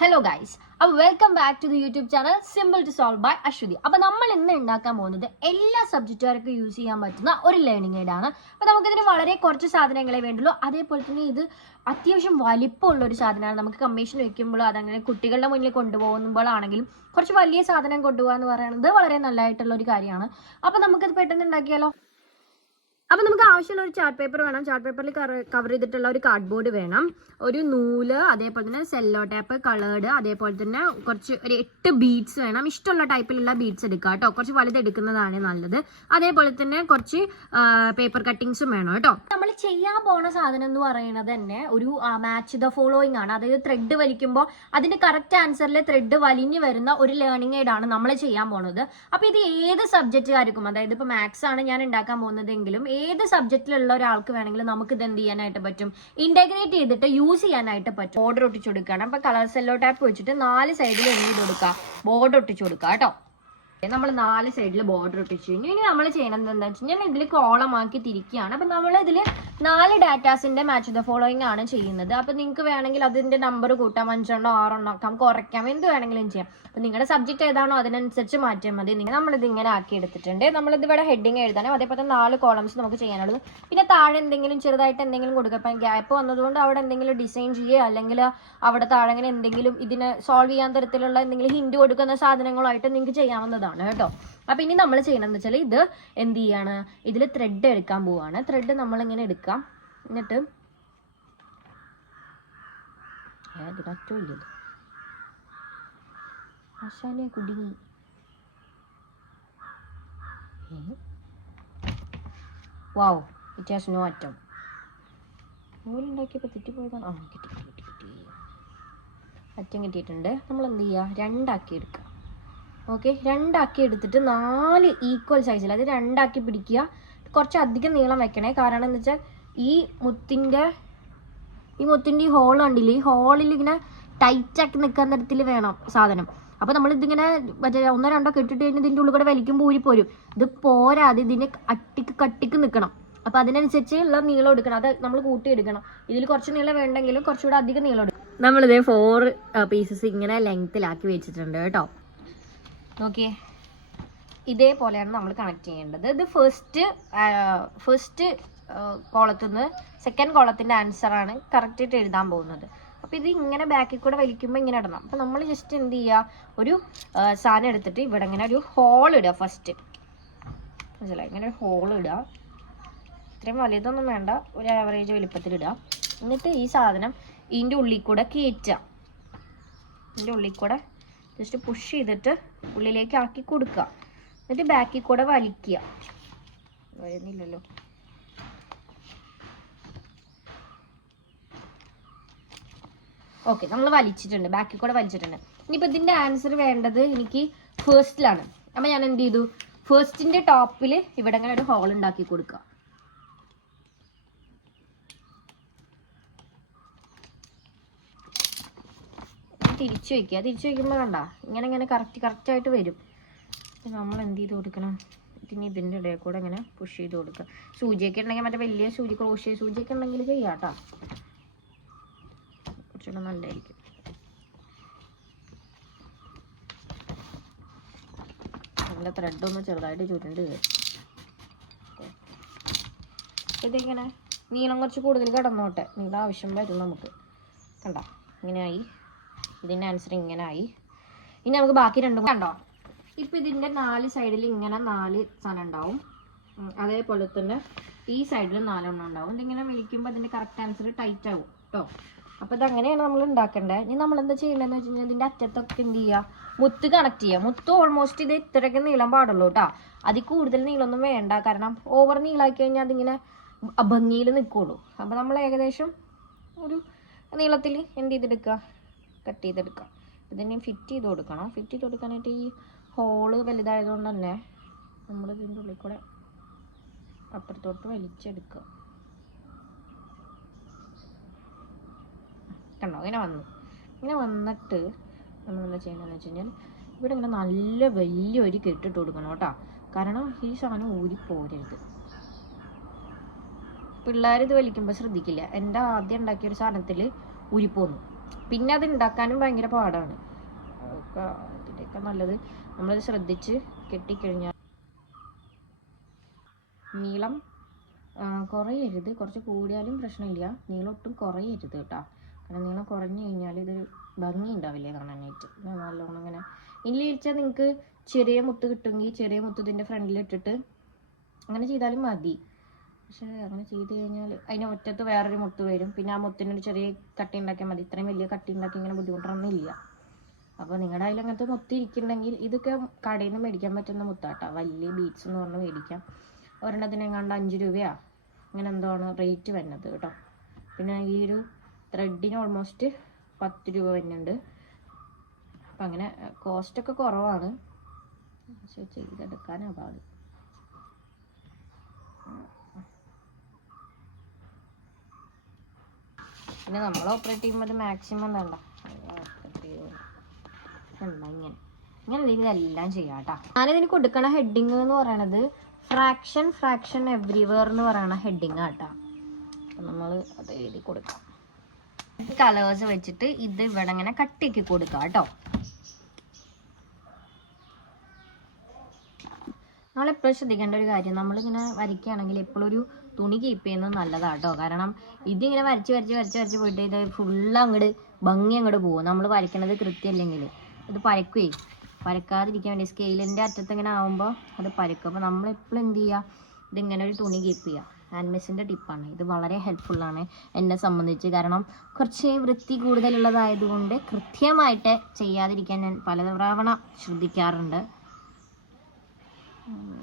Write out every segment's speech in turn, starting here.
Hello guys, അപ്പോൾ welcome back to the YouTube channel simple to solve by Ashwathi. അപ്പോൾ നമ്മൾ ഇന്ന് ഉണ്ടാക്കാൻ പോകുന്നത് എല്ലാ സബ്ജക്റ്റുകാർക്കും യൂസ് ചെയ്യാൻ പറ്റുന്ന ഒരു ലേണിംഗ് എയ്ഡാണ്. അപ്പോൾ നമുക്കിതിന് വളരെ കുറച്ച് സാധനങ്ങളെ വേണ്ടുള്ളൂ. അതേപോലെ തന്നെ ഇത് അത്യാവശ്യം വലിപ്പമുള്ള ഒരു സാധനമാണ്. നമുക്ക് കമ്മീഷൻ വയ്ക്കുമ്പോഴോ അതങ്ങനെ കുട്ടികളുടെ മുന്നിൽ കൊണ്ടുപോകുമ്പോഴാണെങ്കിലും കുറച്ച് വലിയ സാധനം കൊണ്ടുപോകുക എന്ന് പറയുന്നത് വളരെ നല്ലതായിട്ടുള്ള ഒരു കാര്യമാണ്. അപ്പോൾ നമുക്കത് പെട്ടെന്ന് ഉണ്ടാക്കിയാലോ. അപ്പോൾ നമുക്ക് ആവശ്യമുള്ള ഒരു ചാർട്ട് പേപ്പർ വേണം. ചാർട്ട് പേപ്പറിൽ കവർ ചെയ്തിട്ടുള്ള ഒരു കാർഡ്ബോർഡ് വേണം, ഒരു നൂല്, അതേപോലെ തന്നെ സെല്ലോ ടേപ്പ് കളേർഡ്, അതേപോലെ തന്നെ ഒരു 8 ബീഡ്സ് വേണം. ഇഷ്ടമുള്ള ടൈപ്പിലുള്ള ബീഡ്സ് എടുക്കുക കേട്ടോ, കുറച്ച് വലുത് എടുക്കുന്നതാണ് നല്ലത്. അതേപോലെ തന്നെ കുറച്ച് പേപ്പർ കട്ടിങ്സും വേണം കേട്ടോ. നമ്മൾ ചെയ്യാൻ പോണ സാധനം എന്ന് പറയുന്നത് തന്നെ ഒരു മാച്ച് ദ ഫോളോയിങ് ആണ്. അതായത് ത്രെഡ് വലിക്കുമ്പോൾ അതിന്റെ കറക്റ്റ് ആൻസറിൽ ത്രെഡ് വലിഞ്ഞു വരുന്ന ഒരു ലേണിംഗ് എയ്ഡ് ആണ് നമ്മൾ ചെയ്യാൻ പോണത്. അപ്പോൾ ഇത് ഏത് സബ്ജക്റ്റുകാർക്കും, അതായത് ഇപ്പോൾ മാത്സ് ആണ് ഞാൻ ഉണ്ടാക്കാൻ പോകുന്നതെങ്കിലും ഏത് സബ്ജക്റ്റിലുള്ള ഒരാൾക്ക് വേണമെങ്കിലും നമുക്ക് ഇത് എന്ത് ചെയ്യാനായിട്ട് പറ്റും, ഇന്റഗ്രേറ്റ് ചെയ്തിട്ട് യൂസ് ചെയ്യാനായിട്ട് പറ്റും. ബോർഡർ ഒട്ടിച്ചു കൊടുക്കുകയാണ്. അപ്പൊ കളർ സെല്ലോ ടാപ്പ് വെച്ചിട്ട് 4 സൈഡിൽ എന്ത് ചെയ്ത് കൊടുക്കുക, ബോർഡർ ഒട്ടിച്ചു കൊടുക്കുക കേട്ടോ. നമ്മൾ 4 സൈഡിൽ ബോർഡർ ഒട്ടിച്ചു കഴിഞ്ഞു. ഇനി നമ്മൾ ചെയ്യണത് എന്താ വെച്ച് കഴിഞ്ഞാൽ ഇതിൽ കോളമാക്കി തിരിക്കുകയാണ്. അപ്പൊ നമ്മൾ ഇതിൽ 4 ഡാറ്റാസിന്റെ മാച്ച് ദ ഫോളോയിങ് ആണ് ചെയ്യുന്നത്. അപ്പൊ നിങ്ങൾക്ക് വേണമെങ്കിൽ അതിന്റെ നമ്പർ കൂട്ടാം, 5 എണ്ണോ 6 എണ്ണോ ആക്കാം, കുറയ്ക്കാം, എന്ത് വേണമെങ്കിലും ചെയ്യാം. അപ്പൊ നിങ്ങളുടെ സബ്ജക്ട് ഏതാണോ അതിനനുസരിച്ച് മാറ്റിയാൽ മതി. നമ്മളിത് ഇങ്ങനെ ആക്കി എടുത്തിട്ടുണ്ട്. നമ്മളിത് ഇവിടെ ഹെഡിങ് എഴുതാനും അതേപോലെ 4 കോളംസ് നമുക്ക് ചെയ്യാനുള്ളത്. പിന്നെ താഴെ എന്തെങ്കിലും ചെറുതായിട്ട് എന്തെങ്കിലും കൊടുക്കുക. ഇപ്പം ഗ്യാപ്പ് വന്നതുകൊണ്ട് അവിടെ എന്തെങ്കിലും ഡിസൈൻ ചെയ്യുക, അല്ലെങ്കിൽ അവിടെ താഴെ അങ്ങനെ എന്തെങ്കിലും ഇതിനെ സോൾവ് ചെയ്യാൻ തരത്തിലുള്ള എന്തെങ്കിലും ഹിന്റ് കൊടുക്കുന്ന സാധനങ്ങളായിട്ട് നിങ്ങൾക്ക് ചെയ്യാവുന്നതാണ് കേട്ടോ. അപ്പൊ ഇനി നമ്മൾ ചെയ്യണമെന്ന് വെച്ചാൽ ഇത് എന്ത് ചെയ്യാണ്, ഇതിൽ ത്രെഡ് എടുക്കാൻ പോവാണ്. ത്രെഡ് നമ്മളിങ്ങനെ എടുക്കാം. എന്നിട്ട് കുടുങ്ങി വാവ്, ഇറ്റ് ഹാസ് നോ അറ്റം. നൂലുണ്ടാക്കിയപ്പോൾ തെറ്റിപ്പോയതാണ്. കിട്ടി അറ്റം കിട്ടിയിട്ടുണ്ട്. നമ്മൾ എന്ത് ചെയ്യുക, 2 ആക്കി എടുക്കുക. ഓക്കെ, 2 ആക്കി എടുത്തിട്ട് 4 ഈക്വൽ സൈസിൽ, അത് 2 ആക്കി പിടിക്കുക. കുറച്ച് അധികം നീളം വെക്കണേ. കാരണം എന്ന് വെച്ചാൽ ഈ മുത്തിൻ്റെ ഈ ഹോൾ കണ്ടില്ലേ, ഈ ഹോളിൽ ഇങ്ങനെ ടൈറ്റാക്കി നിൽക്കാൻ തരത്തിൽ വേണം സാധനം. അപ്പോൾ നമ്മളിതിങ്ങനെ മറ്റേ 1 2 കെട്ടിട്ട് കഴിഞ്ഞാൽ ഇതിൻ്റെ ഉള്ളിൽ കൂടെ വലിക്കുമ്പോൾ ഊരിപ്പോരും. ഇത് പോരാതെ ഇതിന് കട്ടിക്ക് നിൽക്കണം. അപ്പോൾ അതിനനുസരിച്ച് ഉള്ള നീളം എടുക്കണം. അത് നമ്മൾ കൂട്ടിയെടുക്കണം. ഇതിൽ കുറച്ച് നീളം വേണ്ടെങ്കിലും കുറച്ചുകൂടെ അധികം നീളം എടുക്കണം. നമ്മളിതേ 4 പീസസ് ഇങ്ങനെ ലെങ്ത്തിലാക്കി വെച്ചിട്ടുണ്ട് കേട്ടോ. നോക്കിയേ, ഇതേപോലെയാണ് നമ്മൾ കണക്ട് ചെയ്യേണ്ടത്. ഇത് ഫസ്റ്റ് കോളത്തിൽ നിന്ന് സെക്കൻഡ് കോളത്തിൻ്റെ ആൻസറാണ് കറക്റ്റായിട്ട് എഴുതാൻ പോകുന്നത്. അപ്പോൾ ഇത് ഇങ്ങനെ ബാക്കിൽ കൂടെ വലിക്കുമ്പോൾ ഇങ്ങനെ ഇടണം. അപ്പോൾ നമ്മൾ ജസ്റ്റ് എന്ത് ചെയ്യുക, ഒരു സാധനം എടുത്തിട്ട് ഇവിടെ ഇങ്ങനെ ഒരു ഹോൾ ഇടുക. ഫസ്റ്റ് മനസ്സിലായി, ഇങ്ങനെ ഒരു ഹോൾ ഇടുക. ഇത്രയും വലുതൊന്നും വേണ്ട, ഒരു ആവറേജ് വലിപ്പത്തിലിടുക. എന്നിട്ട് ഈ സാധനം ഇതിൻ്റെ ഉള്ളിൽ കൂടെ കയറ്റുക. ഇതിൻ്റെ ഉള്ളിൽ കൂടെ ജസ്റ്റ് പുഷ് ചെയ്തിട്ട് ഉള്ളിലേക്ക് ആക്കി കൊടുക്കുക. എന്നിട്ട് ബാക്കിൽ കൂടെ വലിക്കുക. വരുന്നില്ലല്ലോ. ഓക്കെ, നമ്മൾ വലിച്ചിട്ടുണ്ട്, ബാക്കിൽ കൂടെ വലിച്ചിട്ടുണ്ട്. ഇനിയിപ്പോൾ ഇതിൻ്റെ ആൻസർ വേണ്ടത് എനിക്ക് ഫേസ്റ്റിലാണ്. അപ്പം ഞാൻ എന്ത് ചെയ്തു, ഫേസ്റ്റിൻ്റെ ടോപ്പിൽ ഇവിടെ ഇങ്ങനെ ഒരു ഹോൾ ഉണ്ടാക്കി കൊടുക്കുക. തിരിച്ചു വയ്ക്കുക. തിരിച്ചു വയ്ക്കുമ്പോൾ കണ്ട ഇങ്ങനെ കറക്റ്റായിട്ട് വരും. നമ്മൾ എന്ത് ചെയ്ത് കൊടുക്കണം, ഇതിൻ്റെ ഇടയിൽ കൂടെ ഇങ്ങനെ പുഷ് ചെയ്ത് കൊടുക്കുക. സൂചിയൊക്കെ ഉണ്ടെങ്കിൽ മറ്റേ വലിയ സൂചി, ക്രോഷ്യ സൂചിയൊക്കെ ഉണ്ടെങ്കിൽ ചെയ്യാം കേട്ടോ, കുറച്ചുകൂടെ നല്ലതായിരിക്കും. നല്ല ത്രെഡൊന്ന് ചെറുതായിട്ട് ചുരുണ്ട് ഇതിങ്ങനെ നീളം കുറച്ച് കൂടുതൽ കിടന്നോട്ടെ, നീളം ആവശ്യം വരും നമുക്ക്. കണ്ടോ ഇങ്ങനെയായി, ഇതിൻ്റെ ആൻസർ ഇങ്ങനെയായി. ഇനി നമുക്ക് ബാക്കി 2 കണ്ടോ. ഇപ്പം ഇതിൻ്റെ 4 സൈഡിൽ ഇങ്ങനെ 4 സാധനം ഉണ്ടാവും. അതേപോലെ തന്നെ ഈ സൈഡിൽ 4 എണ്ണം ഉണ്ടാവും. ഇതിങ്ങനെ വലിക്കുമ്പോൾ അതിൻ്റെ കറക്റ്റ് ആൻസർ ടൈറ്റ് ആവും കേട്ടോ. അപ്പോൾ ഇതങ്ങനെയാണ് നമ്മൾ ഉണ്ടാക്കേണ്ടത്. ഇനി നമ്മളെന്താ ചെയ്യേണ്ടതെന്ന് വെച്ച് കഴിഞ്ഞാൽ ഇതിൻ്റെ അറ്റത്തൊക്കെ എന്ത് ചെയ്യുക, മുത്ത് കണക്ട് ചെയ്യുക. മുത്ത് ഓൾമോസ്റ്റ് ഇത് ഇത്രയൊക്കെ നീളം പാടുള്ളൂ കേട്ടോ. അതിൽ കൂടുതൽ നീളമൊന്നും വേണ്ട, കാരണം ഓവർ നീളമാക്കി കഴിഞ്ഞാൽ അതിങ്ങനെ ഭംഗിയിൽ നിൽക്കുള്ളൂ. അപ്പോൾ നമ്മൾ ഏകദേശം ഒരു നീളത്തിൽ എന്ത് ചെയ്തെടുക്കുക, കട്ട് ചെയ്തെടുക്കാം. ഇതിനെ ഫിറ്റ് ചെയ്ത് കൊടുക്കണം. ഫിറ്റ് ചെയ്ത് കൊടുക്കാനായിട്ട് ഈ ഹോള് വലുതായതുകൊണ്ട് തന്നെ നമ്മൾ ഇതിൻ്റെ ഉള്ളിൽ കൂടെ അപ്പുറത്തോട്ട് വലിച്ചെടുക്കുക. കണ്ടോ ഇങ്ങനെ വന്നിട്ട് നമ്മൾ എന്താ ചെയ്യണമെന്ന് വെച്ച് കഴിഞ്ഞാൽ ഇവിടെ ഇങ്ങനെ നല്ല വലിയൊരു കെട്ടിട്ട് കൊടുക്കണം കേട്ടോ. കാരണം ഈ സാധനം ഊരിപ്പോരരുത്. പിള്ളേർ ഇത് വലിക്കുമ്പോൾ ശ്രദ്ധിക്കില്ല. എൻ്റെ ആദ്യം ഉണ്ടാക്കിയൊരു സാധനത്തിൽ ഉരിപ്പോന്നു. പിന്നെ അത് ഉണ്ടാക്കാനും ഭയങ്കര പാടാണ്. ഇതിൻ്റെയൊക്കെ നല്ലത് നമ്മളത് ശ്രദ്ധിച്ച് കെട്ടിക്കഴിഞ്ഞാൽ. നീളം കുറയരുത്, കുറച്ച് കൂടിയാലും പ്രശ്നമില്ല, നീളം ഒട്ടും കുറയരുത് കേട്ടോ. കാരണം നീളം കുറഞ്ഞു കഴിഞ്ഞാൽ ഇത് ഭംഗി ഉണ്ടാവില്ലേ കാണാനായിട്ട്. നല്ലോണം ഇങ്ങനെ ഇനി ഇരിച്ചാൽ നിങ്ങൾക്ക് ചെറിയ മുത്ത് കിട്ടുമെങ്കിൽ ചെറിയ മുത്ത് ഇതിൻ്റെ ഫ്രണ്ടിലിട്ടിട്ട് അങ്ങനെ ചെയ്താലും മതി. പക്ഷേ അങ്ങനെ ചെയ്ത് കഴിഞ്ഞാൽ അതിന് ഒറ്റത്ത് വേറൊരു മുത്ത് വരും. പിന്നെ ആ മുത്തിനൊരു ചെറിയ കട്ടി ഉണ്ടാക്കിയാൽ മതി. ഇത്രയും വലിയ കട്ടി ഉണ്ടാക്കി ഇങ്ങനെ ബുദ്ധിമുട്ടൊന്നും ഇല്ല. അപ്പോൾ നിങ്ങളുടെ കയ്യിൽ അങ്ങനത്തെ മുത്ത് ഇരിക്കുന്നുണ്ടെങ്കിൽ ഇതൊക്കെ കടയിൽ നിന്ന് മേടിക്കാൻ പറ്റുന്ന മുത്താട്ടോ. വലിയ ബീഡ്സ് എന്ന് പറഞ്ഞ് മേടിക്കാം. ഒരെണ്ണത്തിനെങ്ങാണ്ട് 5 രൂപയോ അങ്ങനെ എന്തോ ആണ് റേറ്റ് വരുന്നത് കേട്ടോ. പിന്നെ ഈ ഒരു ത്രെഡിന് ഓൾമോസ്റ്റ് 10 രൂപ വരുന്നുണ്ട്. അപ്പം അങ്ങനെ കോസ്റ്റൊക്കെ കുറവാണ്, പക്ഷെ ചെയ്തെടുക്കാനാണ് പാട്. പിന്നെ നമ്മൾ ഓപ്പറേറ്റ് ചെയ്യുമ്പോൾ അത് മാക്സിമം വേണ്ട ഇങ്ങനെ ഇതെല്ലാം ചെയ്യാം കേട്ടോ. ഞാനിതിന് കൊടുക്കണ ഹെഡിങ് എന്ന് പറയണത് ഫ്രാക്ഷൻ എവ്രിവെയർ എന്ന് പറയണ ഹെഡിങ് ആട്ടോ. അപ്പം നമ്മൾ അത് എഴുതി കൊടുക്കാം. കളേഴ്സ് വെച്ചിട്ട് ഇത് ഇവിടെ ഇങ്ങനെ കട്ടിക്ക് കൊടുക്കാം കേട്ടോ. നമ്മളെപ്പോഴും ശ്രദ്ധിക്കേണ്ട ഒരു കാര്യം, നമ്മളിങ്ങനെ വരയ്ക്കുകയാണെങ്കിൽ എപ്പോഴും ഒരു തുണി കീപ്പ് ചെയ്യുന്നത് നല്ലതാട്ടോ. കാരണം ഇതിങ്ങനെ വരച്ച് പോയിട്ട് ഇത് ഫുള്ള് അങ്ങോട്ട് ഭംഗി അങ്ങോട്ട് പോകും. നമ്മൾ വരയ്ക്കണത് കൃത്യമല്ലെങ്കിൽ ഇത് പരക്കാതിരിക്കാൻ വേണ്ടി സ്കെയിലിൻ്റെ അറ്റത്ത് ഇങ്ങനെ ആകുമ്പോൾ അത് പരക്കും. അപ്പോൾ നമ്മളെപ്പോഴും എന്ത് ചെയ്യുക, ഇതിങ്ങനെ ഒരു തുണി കീപ്പ് ചെയ്യുക. ഹാൻഡ് മെസ്സിൻ്റെ ടിപ്പാണ് ഇത്, വളരെ ഹെൽപ്ഫുള്ളാണ് എന്നെ സംബന്ധിച്ച്. കാരണം കുറച്ച് വൃത്തി കൂടുതലുള്ളതായതുകൊണ്ട് കൃത്യമായിട്ട് ചെയ്യാതിരിക്കാൻ ഞാൻ പലതവണ ശ്രദ്ധിക്കാറുണ്ട്.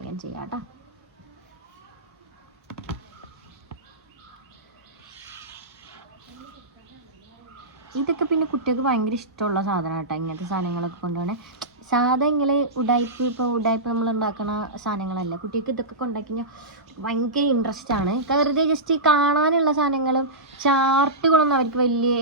ഞാൻ ചെയ്യാട്ടോ. ഇതൊക്കെ പിന്നെ കുട്ടികൾക്ക് ഭയങ്കര ഇഷ്ടമുള്ള സാധനം കേട്ടോ. ഇങ്ങനത്തെ സാധനങ്ങളൊക്കെ കൊണ്ടുപോകണേ. സാധാ ഇങ്ങനെ ഉടായ്പ നമ്മൾ ഉണ്ടാക്കണ സാധനങ്ങളല്ല. കുട്ടികൾക്ക് ഇതൊക്കെ കൊണ്ടാക്കി കഴിഞ്ഞാൽ ഭയങ്കര ഇൻട്രസ്റ്റ് ആണ്. വെറുതെ ജസ്റ്റ് കാണാനുള്ള സാധനങ്ങളും ചാർട്ടുകളൊന്നും അവർക്ക് വലിയ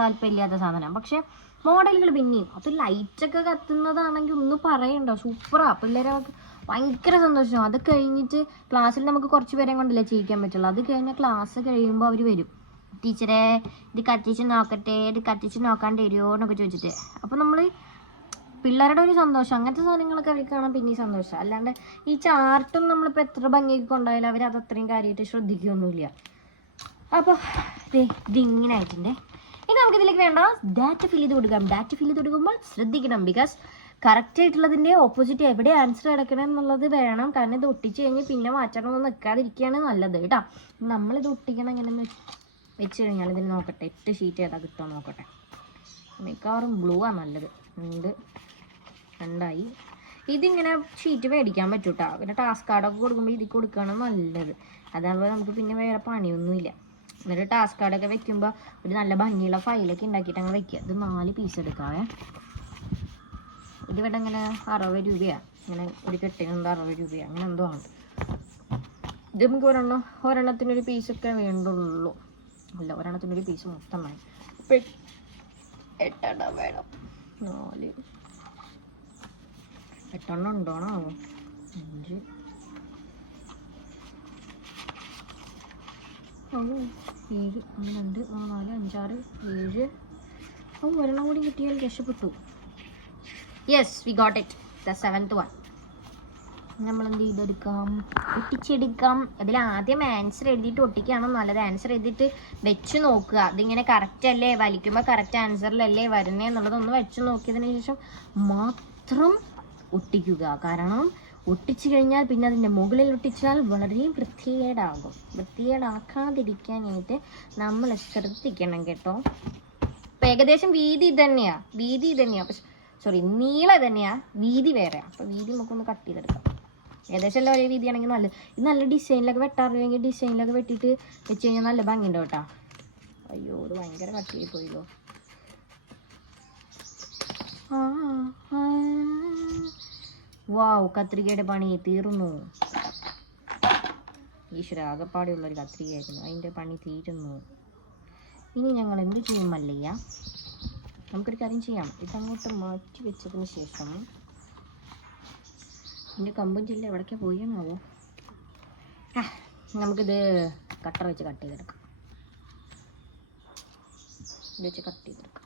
താല്പര്യമില്ലാത്ത സാധനം. പക്ഷെ മോഡലുകൾ പിന്നെയും അത് ലൈറ്റൊക്കെ കത്തുന്നതാണെങ്കിൽ ഒന്ന് പറയണ്ടോ, സൂപ്പറാ. പിള്ളേരൊക്കെ ഭയങ്കര സന്തോഷം. അത് കഴിഞ്ഞിട്ട് ക്ലാസ്സിൽ നമുക്ക് കുറച്ച് പേരെ കൊണ്ടല്ലേ ചെയ്യിക്കാൻ പറ്റുള്ളൂ. അത് കഴിഞ്ഞാൽ ക്ലാസ് കഴിയുമ്പോൾ അവർ വരും, ടീച്ചറെ ഇത് കത്തിച്ച് നോക്കട്ടെ, ഇത് കത്തിച്ച് നോക്കാൻ തരുമോ എന്നൊക്കെ ചോദിച്ചിട്ട്. അപ്പോൾ നമ്മൾ പിള്ളേരുടെ ഒരു സന്തോഷം, അങ്ങനത്തെ സാധനങ്ങളൊക്കെ അവർക്ക് കാണാൻ പിന്നെ സന്തോഷം. അല്ലാണ്ട് ഈ ചാർട്ടും നമ്മളിപ്പോൾ എത്ര ഭംഗിയൊക്കെ കൊണ്ടായാലും അവർ അത് അത്രയും കാര്യമായിട്ട് ശ്രദ്ധിക്കുകയൊന്നുമില്ല. അപ്പോൾ ഇതിങ്ങനെ ആയിട്ടുണ്ട്. ഇനി നമുക്കിതിലേക്ക് വേണ്ട ഡാറ്റ ഫിൽ ചെയ്ത് കൊടുക്കാം. ഡാറ്റ ഫിൽ ചെയ്ത് കൊടുക്കുമ്പോൾ ശ്രദ്ധിക്കണം, ബിക്കോസ് കറക്റ്റ് ആയിട്ടുള്ളതിൻ്റെ ഓപ്പോസിറ്റ് എവിടെ ആൻസർ കിടക്കണം എന്നുള്ളത് വേണം. കാരണം ഇത് ഒട്ടിച്ച് കഴിഞ്ഞ് പിന്നെ മാറ്റണമെന്ന് നിൽക്കാതിരിക്കുകയാണ് നല്ലത് കേട്ടോ. നമ്മളിത് ഒട്ടിക്കണം എങ്ങനെ വെച്ച് കഴിഞ്ഞാൽ ഇതിന് നോക്കട്ടെ 8 ഷീറ്റ് ഏതാ കിട്ടുമോ നോക്കട്ടെ. മിക്കവാറും ബ്ലൂ ആണ് നല്ലത്. ഇത് 2ആയി. ഇതിങ്ങനെ ഷീറ്റ് മേടിക്കാൻ പറ്റും കേട്ടോ. പിന്നെ ടാസ്ക് കാർഡൊക്കെ കൊടുക്കുമ്പോൾ ഇതിൽ കൊടുക്കുകയാണ് നല്ലത്. അതാകുമ്പോൾ നമുക്ക് പിന്നെ വേറെ പണിയൊന്നുമില്ല. എന്നിട്ട് ടാസ്ക് കാർഡൊക്കെ വെക്കുമ്പോൾ ഒരു നല്ല ഭംഗിയുള്ള ഫയലൊക്കെ ഉണ്ടാക്കിയിട്ട് അങ്ങ് വെക്കുക. ഇത് 4 പീസ് എടുക്കാവേ. ഇതിവിടെ ഇങ്ങനെ 60 രൂപയാണ്. ഇങ്ങനെ ഒരു കെട്ടിനുണ്ട് 60 രൂപയാണ്, അങ്ങനെ എന്തോ ആണ്. ഇത് നമുക്ക് ഒരെണ്ണത്തിനൊരു പീസൊക്കെ വേണ്ടുള്ളൂ. അല്ല, ഒരെണ്ണത്തിനൊരു പീസ് മൊത്തം വേണം. 8 വേണം. 4 8 ഉണ്ടോണോ? 5 7 2 3 4 5 6 7. ഒരെണ്ണം കൂടി കിട്ടിയാൽ രക്ഷപ്പെട്ടു. Yes, we got it, the 7th one. നമ്മളെന്ത് ചെയ്തെടുക്കാം, ഒട്ടിച്ചെടുക്കാം. അതിൽ ആദ്യം ആൻസർ എഴുതിയിട്ട് ഒട്ടിക്കുകയാണോ നല്ലത്. ആൻസർ എഴുതിയിട്ട് വെച്ച് നോക്കുക, അതിങ്ങനെ കറക്റ്റ് അല്ലേ, വലിക്കുമ്പോൾ കറക്റ്റ് ആൻസറിലല്ലേ വരുന്നത് എന്നുള്ളതൊന്ന് വെച്ച് നോക്കിയതിന് ശേഷം മാത്രം ഒട്ടിക്കുക. കാരണം ഒട്ടിച്ചു കഴിഞ്ഞാൽ പിന്നെ അതിൻ്റെ മുകളിൽ ഒട്ടിച്ചാൽ വളരെ വൃത്തികേടാകും. വൃത്തികേടാക്കാതിരിക്കാനായിട്ട് നമ്മൾ ശ്രദ്ധിക്കണം കേട്ടോ. ഇപ്പം ഏകദേശം വീതി തന്നെയാണ്, പക്ഷെ നീളം തന്നെയാണ്, വീതി വേറെ. അപ്പോൾ വീതി നമുക്കൊന്ന് കട്ട് ചെയ്തെടുക്കാം. ഏകദേശം എല്ലാം ഒരേ വീതിയാണെങ്കിൽ നല്ലത്. ഇത് നല്ല ഡിസൈനിലൊക്കെ വെട്ടാറില്ലെങ്കിൽ ഡിസൈനിലൊക്കെ വെട്ടിയിട്ട് വെച്ച് കഴിഞ്ഞാൽ നല്ല ഭംഗിയുണ്ടോ കേട്ടോ. അയ്യോ, ഇത് ഭയങ്കര കട്ട് ചെയ്ത് പോയല്ലോ. വാവ്, കത്രികയുടെ പണി തീർന്നു. ഈശ്വര, ആകെപ്പാടെയുള്ളൊരു കത്രികയായിരുന്നു, അതിൻ്റെ പണി തീരുന്നു. ഇനി ഞങ്ങൾ എന്ത് ചെയ്യും മല്ലയ്യ, നമുക്കൊരു കാര്യം ചെയ്യാം. ഇതങ്ങോട്ട് മാറ്റി വെച്ചതിന് ശേഷം ഇതിൻ്റെ കമ്പും ചില്ല എവിടേക്കാണ് പോയെന്നാവോ. നമുക്കിത് കട്ടർ വെച്ച് കട്ട് ചെയ്തെടുക്കാം. ഇത് വെച്ച് കട്ട് ചെയ്തെടുക്കാം.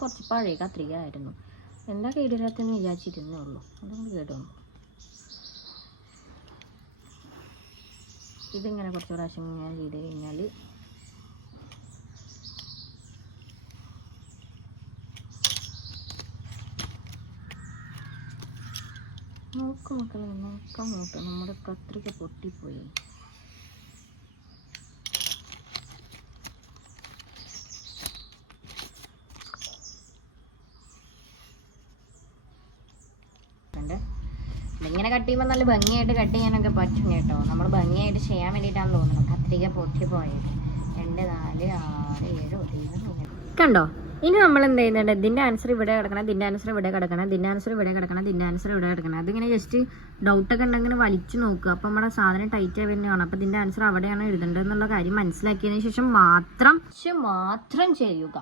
കുറച്ച് പഴയ കത്രിക ആയിരുന്നു. എന്താ കേടില്ലാത്തെന്ന് വിചാരിച്ചിരുന്നേ ഉള്ളൂ, അതുകൊണ്ട് കേട്ടു. ഇതിങ്ങനെ കുറച്ച് പ്രാവശ്യം ഞാൻ ചെയ്ത് കഴിഞ്ഞാൽ നോക്ക് മക്കളെ, നോക്കാം നോക്കാം, നമ്മുടെ കത്രിക പൊട്ടിപ്പോയി. ഇങ്ങനെ കട്ട് ചെയ്യുമ്പോൾ നല്ല ഭംഗിയായിട്ട് കട്ട് ചെയ്യാനൊക്കെ പറ്റും കേട്ടോ. നമ്മൾ ഭംഗിയായിട്ട് ചെയ്യാൻ വേണ്ടിയിട്ടാണ് തോന്നുന്നത് കത്രിക പൊട്ടി പോയത്. 2, 4, 6, 7 കണ്ടോ. ഇനി നമ്മൾ എന്ത് ചെയ്യുന്നുണ്ട്, ഇതിൻ്റെ ആൻസർ ഇവിടെ കിടക്കണം, ഇതിൻ്റെ ആൻസർ ഇവിടെ കിടക്കണം, ഇതിൻ്റെ ആൻസർ ഇവിടെ കിടക്കണം, ഇതിൻ്റെ ആൻസർ ഇവിടെ കിടക്കണം. അതിങ്ങനെ ജസ്റ്റ് ഡൗട്ടൊക്കെ ഉണ്ടെങ്കിൽ വലിച്ചു നോക്കുക. അപ്പോൾ നമ്മുടെ സാധനം ടൈറ്റ് ആയി വരുന്നതാണ്. അപ്പോൾ ഇതിൻ്റെ ആൻസർ അവിടെയാണ് എഴുതേണ്ടത് എന്നുള്ള കാര്യം മനസ്സിലാക്കിയതിന് ശേഷം മാത്രം ചെയ്യുക.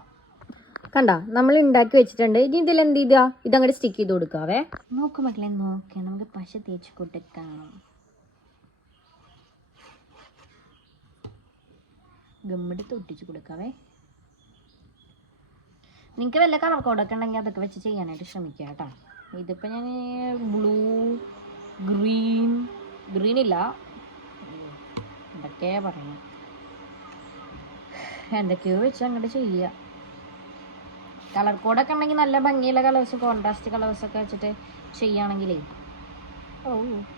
കണ്ട, നമ്മൾ ഉണ്ടാക്കി വെച്ചിട്ടുണ്ട്. ഇനി ഇതിൽ എന്ത് ചെയ്താ, ഇതങ്ങോട്ട് സ്റ്റിക്ക് ചെയ്ത് കൊടുക്കാവേ. നോക്ക് മക്കളെ, നോക്കാം, നമുക്ക് പശ തേച്ച് കൊടുക്കാം. ഗമ്മെടുത്ത് ഒട്ടിച്ച് കൊടുക്കാവേ. നിങ്ങൾക്ക് വല്ല കളർ കോഡൊക്കെ ഉണ്ടെങ്കിൽ അതൊക്കെ വെച്ച് ചെയ്യാനായിട്ട് ശ്രമിക്കുക കേട്ടോ. ഇതിപ്പോൾ ഞാൻ ബ്ലൂ, ഗ്രീൻ ഇല്ല, എന്തൊക്കെയാ പറയുന്നത്, എന്തൊക്കെയോ വെച്ച് അങ്ങോട്ട് ചെയ്യുക. കളർ കോഡൊക്കെ ഉണ്ടെങ്കിൽ നല്ല ഭംഗിയുള്ള കളേഴ്സ്, കോൺട്രാസ്റ്റ് കളേഴ്സൊക്കെ വെച്ചിട്ട് ചെയ്യുകയാണെങ്കിലേ.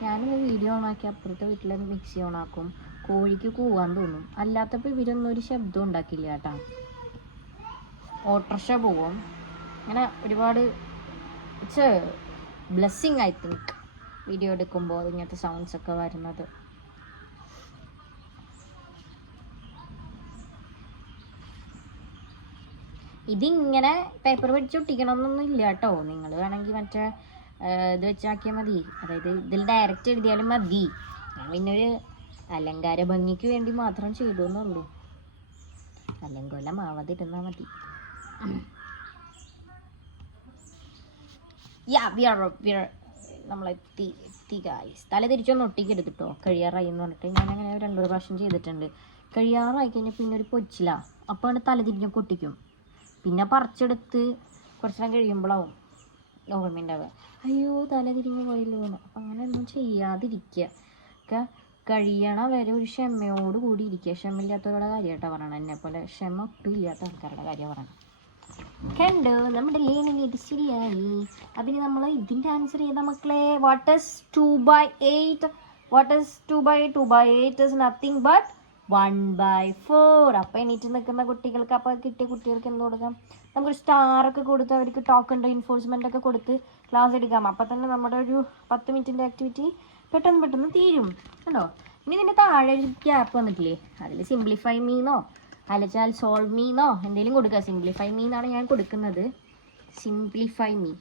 ഞാനിന്ന് വീഡിയോ ഓണാക്കി അപ്പുറത്തെ വീട്ടിൽ മിക്സി ഓണാക്കും. കോഴിക്ക് കൂവാൻ തോന്നും. അല്ലാത്തപ്പോൾ ഇവരൊന്നും ഒരു ശബ്ദം ഉണ്ടാക്കില്ല കേട്ടോ. ഓട്ടോറിക്ഷ പോവും. അങ്ങനെ ഒരുപാട് it's A blessing I think video എടുക്കുമ്പോൾ ഇങ്ങനത്തെ സൗണ്ട്സ് ഒക്കെ വരുന്നത്. ഇതിങ്ങനെ പേപ്പർ വെച്ച് ഒട്ടിക്കണമെന്നൊന്നും ഇല്ല കേട്ടോ. നിങ്ങൾ വേണമെങ്കിൽ മറ്റേ ഇത് വെച്ചാക്കിയാൽ മതി. അതായത് ഇതിൽ ഡയറക്റ്റ് എഴുതിയാലും മതി. ഞാൻ പിന്നെ ഒരു അലങ്കാര ഭംഗിക്ക് വേണ്ടി മാത്രം ചെയ്തു എന്നുള്ളൂ. അലങ്കോലം ആവാതിരുന്നാൽ മതി. നമ്മളെത്തി ഗായ്സ്. തല തിരിച്ചൊന്ന് ഒട്ടിക്കരുത് കേട്ടോ, കഴിയാറായി എന്ന് പറഞ്ഞിട്ട് ഞാനങ്ങനെ 2 പ്രാവശ്യം ചെയ്തിട്ടുണ്ട്. കഴിയാറായി കഴിഞ്ഞാൽ പിന്നെ ഒരു പൊച്ചില, അപ്പോൾ തല തിരിഞ്ഞൊക്കെ ഒട്ടിക്കും. പിന്നെ പറിച്ചെടുത്ത് കുറച്ച് നേരം കഴിയുമ്പോഴാവും ഓർമ്മയുണ്ടാവുക, അയ്യോ തല തിരിഞ്ഞ് പോയല്ലോ എന്ന്. അപ്പം അങ്ങനെയൊന്നും ചെയ്യാതിരിക്കുക. കഴിയണ വരെ ഒരു ക്ഷമയോട് കൂടി ഇരിക്കുക. ക്ഷമയില്ലാത്തവരുടെ കാര്യമായിട്ടാണ് പറയണം. എന്നെപ്പോലെ ക്ഷമ ഒട്ടും ഇല്ലാത്ത ആൾക്കാരുടെ കാര്യമാണ് പറയണം. കണ്ടോ, നമ്മുടെ ലേണിംഗ് ഇത് ശരിയായി. അപ്പം ഇനി നമ്മൾ ഇതിൻ്റെ ആൻസർ ചെയ്ത മക്കളെ, what is 2/8? What is 2/8? 2/8 is nothing but 1/4. അപ്പം എണീറ്റ് നിൽക്കുന്ന കുട്ടികൾക്ക്, അപ്പോൾ കിട്ടിയ കുട്ടികൾക്ക് എന്ത് കൊടുക്കാം, നമുക്കൊരു സ്റ്റാറൊക്കെ കൊടുത്ത് അവർക്ക് ടോക്കൺ റീൻഫോഴ്സ്മെൻ്റ് ഒക്കെ കൊടുത്ത് ക്ലാസ് എടുക്കാം. അപ്പം തന്നെ നമ്മുടെ ഒരു 10 മിനിറ്റിൻ്റെ ആക്ടിവിറ്റി പെട്ടെന്ന് തീരും കണ്ടോ. ഇനി ഇതിൻ്റെ താഴെ ഒരു ഗ്യാപ്പ് വന്നിട്ടില്ലേ, അതിൽ സിംപ്ലിഫൈ മീന്നോ അലച്ചാൽ സോൾവ് മീന്നോ എന്തെങ്കിലും കൊടുക്കുക. സിംപ്ലിഫൈ മീന്നാണ് ഞാൻ കൊടുക്കുന്നത്. സിംപ്ലിഫൈ മീ,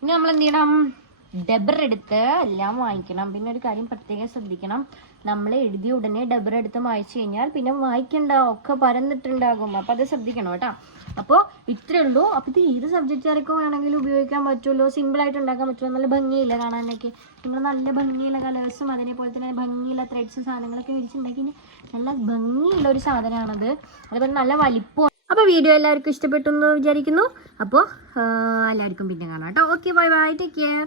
ഇനി നമ്മൾ എന്ത് ചെയ്യണം, ഡബർ എടുത്ത് എല്ലാം വായിക്കണം. പിന്നെ ഒരു കാര്യം പ്രത്യേകം ശ്രദ്ധിക്കണം, നമ്മൾ എഴുതിയ ഉടനെ ഡബർ എടുത്ത് വായിച്ചു കഴിഞ്ഞാൽ പിന്നെ വായിക്കണ്ട, ഒക്കെ പരന്നിട്ടുണ്ടാകും. അപ്പം അത് ശ്രദ്ധിക്കണം കേട്ടോ. അപ്പോൾ ഇത്രയേ ഉള്ളൂ. അപ്പോൾ ഇത് ഏത് സബ്ജക്റ്റുകാർക്കും വേണമെങ്കിലും ഉപയോഗിക്കാൻ പറ്റുമല്ലോ, സിമ്പിളായിട്ട് ഉണ്ടാക്കാൻ പറ്റുമല്ലോ. നല്ല ഭംഗിയില്ല കാണാനൊക്കെ. നിങ്ങൾ നല്ല ഭംഗിയുള്ള കളേഴ്സും അതേപോലെ തന്നെ ഭംഗിയുള്ള ത്രെഡ്സും സാധനങ്ങളൊക്കെ മേടിച്ചിട്ടുണ്ടെങ്കിൽ നല്ല ഭംഗിയുള്ള ഒരു സാധനമാണത്. അതുപോലെ നല്ല വലിപ്പം. അപ്പോൾ വീഡിയോ എല്ലാവർക്കും ഇഷ്ടപ്പെട്ടു എന്ന് വിചാരിക്കുന്നു. അപ്പോൾ എല്ലാവർക്കും പിന്നെ കാണാം കേട്ടോ. Okay, bye bye, take care.